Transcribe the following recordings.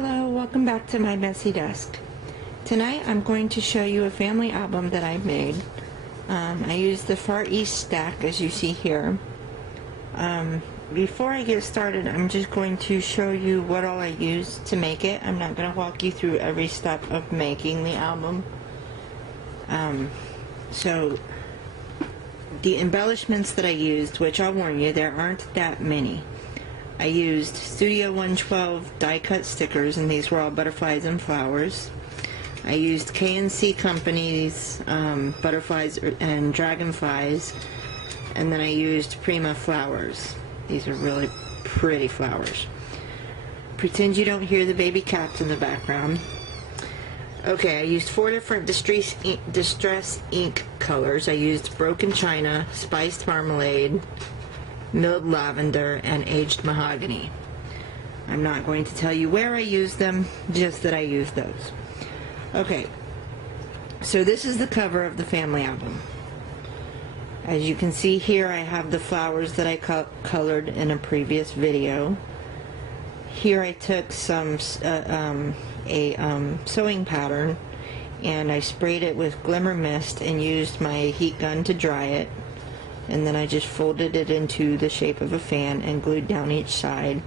Hello, welcome back to my messy desk. Tonight I'm going to show you a family album that I made. I used the Far East stack as you see here. Before I get started, I'm just going to show you what all I used to make it. I'm not going to walk you through every step of making the album. So the embellishments that I used, which I'll warn you, there aren't that many. I used Studio 112 die cut stickers, and these were all butterflies and flowers. I used K&C Company's butterflies and dragonflies, and then I used Prima flowers. These are really pretty flowers. Pretend you don't hear the baby cats in the background. Okay, I used 4 different distress ink colors. I used Broken China, Spiced Marmalade, Milled Lavender, and Aged Mahogany. I'm not going to tell you where I used them, just that I used those. Okay, so this is the cover of the family album. As you can see here, I have the flowers that I colored in a previous video. Here I took some sewing pattern and I sprayed it with glimmer mist and used my heat gun to dry it. And then I just folded it into the shape of a fan and glued down each side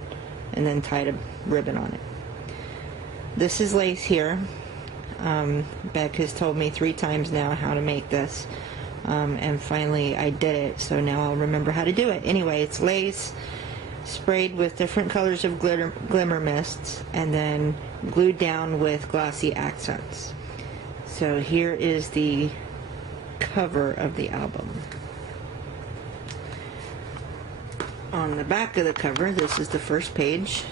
and then tied a ribbon on it. This is lace here. Beck has told me 3 times now how to make this, and finally I did it, so now I'll remember how to do it. Anyway, it's lace sprayed with different colors of glimmer mists and then glued down with glossy accents. So here is the cover of the album. On the back of the cover, this is the first page,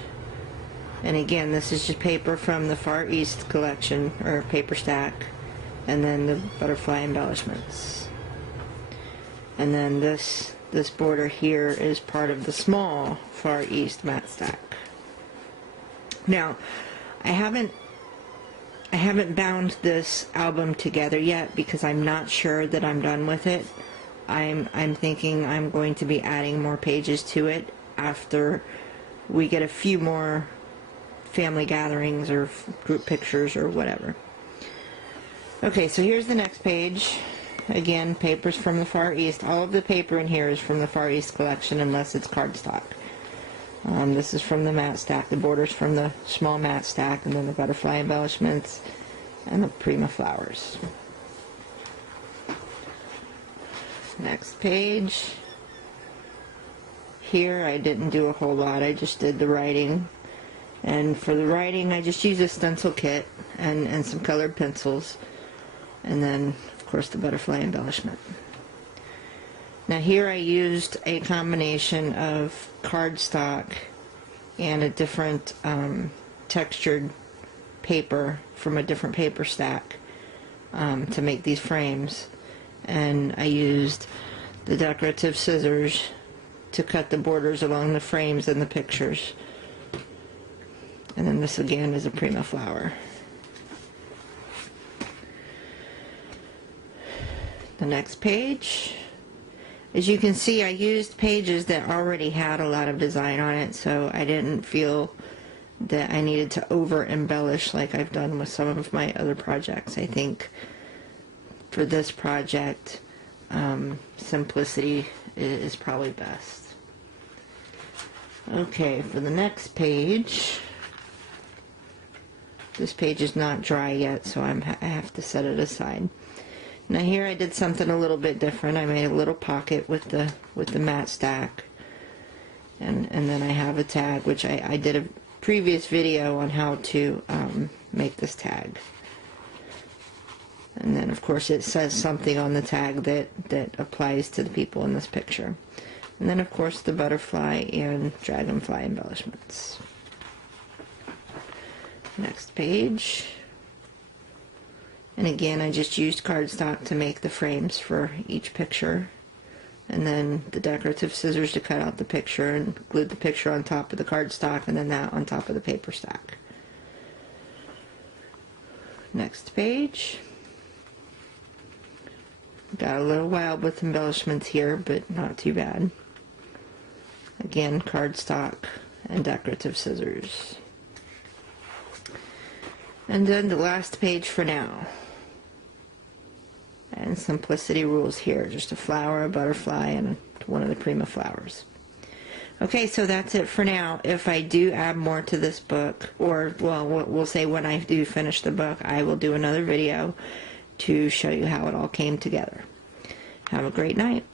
and again, this is just paper from the Far East collection, or paper stack, and then the butterfly embellishments. And then this border here is part of the small Far East matte stack. Now, I haven't bound this album together yet because I'm not sure that I'm done with it. I'm thinking I'm going to be adding more pages to it after we get a few more family gatherings or group pictures or whatever. Okay, so here's the next page. Again, papers from the Far East. All of the paper in here is from the Far East collection unless it's cardstock. This is from the matte stack. The border's from the small matte stack, and then the butterfly embellishments and the Prima flowers. Next page. Here I didn't do a whole lot, I just did the writing. And for the writing I just used a stencil kit and some colored pencils. And then of course the butterfly embellishment. Now here I used a combination of cardstock and a different textured paper from a different paper stack to make these frames. And I used the decorative scissors to cut the borders along the frames and the pictures. And then this again is a Prima flower. The next page. As you can see, I used pages that already had a lot of design on it, so I didn't feel that I needed to over embellish like I've done with some of my other projects. I think for this project, simplicity is probably best. Okay, for the next page, this page is not dry yet, so I have to set it aside. Now here I did something a little bit different. I made a little pocket with the matte stack, and then I have a tag, which I did a previous video on how to make this tag. And then of course it says something on the tag that applies to the people in this picture. And then of course the butterfly and dragonfly embellishments. Next page. And again, I just used cardstock to make the frames for each picture. And then the decorative scissors to cut out the picture and glued the picture on top of the cardstock, and then that on top of the paper stack. Next page. Got a little wild with embellishments here, but not too bad. Again, cardstock and decorative scissors. And then the last page for now. And simplicity rules here. Just a flower, a butterfly, and one of the prima flowers. Okay, so that's it for now. If I do add more to this book, or, well, we'll say when I do finish the book, I will do another video to show you how it all came together. Have a great night.